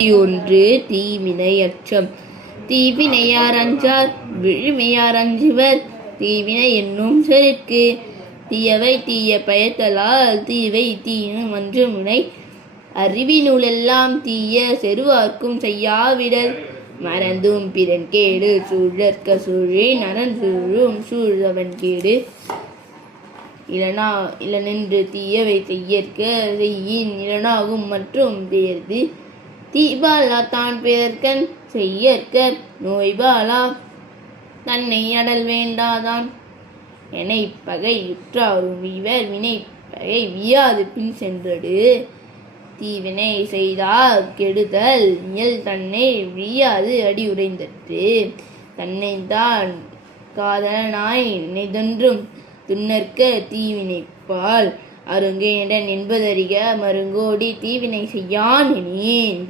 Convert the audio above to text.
ஒன்று தீவினை அச்சம். தீவினையார் அஞ்சார் விழுமையார் அஞ்சுவர். தீவினை என்னும் செருக்கு தீயவை தீய பயத்தலால் தீவை தீயும் அன்று முனை. அறிவினுளெல்லாம் தீய செருவார்க்கும் செய்யாவிடல். மறந்தும் பிறன் கேடு சூழற்க சூழேன் அறஞ்சூழும் சூழவன் கேடு. இளநின்று தீயவை செய்யற்க செய்யின் இளனாகும் மற்றும் தேர்ந்து. தீபாலா தான் பிறர்கண் செய்யற்க நோய்பாலா தன்னை அடல் வேண்டாதான். எனை பகை யுற்றாரும் இவர் வினை பகை வியாது பின் சென்றடு. தீவினை செய்தார் கெடுதல் இயல் தன்னை விழியாது அடி உரைந்தற்று. தன்னைத்தான் காதலனாய் நினைதொன்றும் துன்னற்க தீவினைப்பால் அருங்கேண்டன் என்பதறிக மருங்கோடி தீவினை செய்யான் எனேன்.